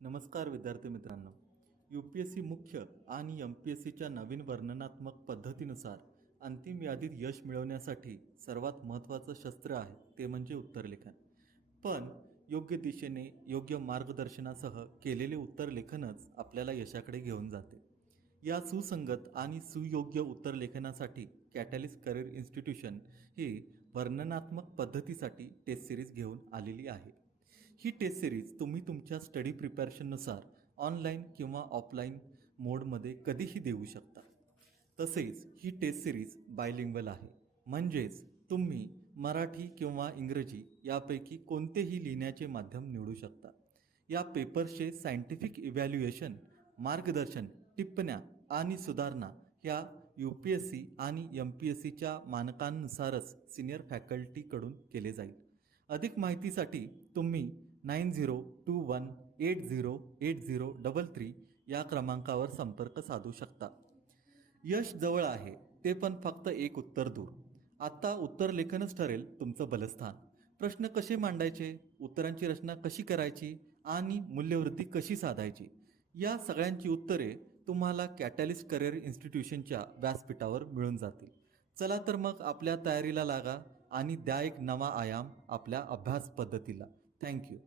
नमस्कार विद्यार्थी मित्रांनो. UPSC मुख्य आणि MPSCच्या नवीन वर्णनात्मक पद्धतीनुसार अंतिम यादीत यश मिळवण्यासाठी सर्वात महत्त्वाचं शस्त्र आहे ते म्हणजे उत्तरलेखन. पण योग्य दिशेने योग्य मार्गदर्शनासह केलेले उत्तरलेखनच आपल्याला यशाकडे घेऊन जाते. या सुसंगत आणि सुयोग्य उत्तरलेखनासाठी कॅटलिस्ट करिअर इन्स्टिट्यूशन ही वर्णनात्मक पद्धतीसाठी टेस्ट सिरीज घेऊन आलेली आहे. ही टेस्ट सिरीज तुम्ही तुमच्या स्टडी प्रिपॅरेशननुसार ऑनलाईन किंवा ऑफलाईन मोडमध्ये कधीही देऊ शकता. तसेच ही टेस्ट सिरीज बायलिंग्वल आहे, म्हणजेच तुम्ही मराठी किंवा इंग्रजी यापैकी कोणतेही लिहिण्याचे माध्यम निवडू शकता. या पेपर्सचे सायंटिफिक इव्हॅल्युएशन, मार्गदर्शन, टिप्पण्या आणि सुधारणा ह्या UPSC आणि MPSCच्या मानकांनुसारच सिनियर फॅकल्टीकडून केले जाईल. अधिक माहितीसाठी तुम्ही 9021808033 या क्रमांकावर संपर्क साधू शकता. यश जवळ आहे, ते पण फक्त एक उत्तर दूर. आता उत्तरलेखनच ठरेल तुमचं बलस्थान. प्रश्न कसे मांडायचे, उत्तरांची रचना कशी करायची आणि मूल्यवृद्धी कशी साधायची, या सगळ्यांची उत्तरे तुम्हाला कॅटलिस्ट करिअर इन्स्टिट्यूशनच्या व्यासपीठावर मिळून जातील. चला तर मग आपल्या तयारीला लागा आणि द्या एक नवा आयाम आपल्या अभ्यास पद्धतीला. थँक्यू.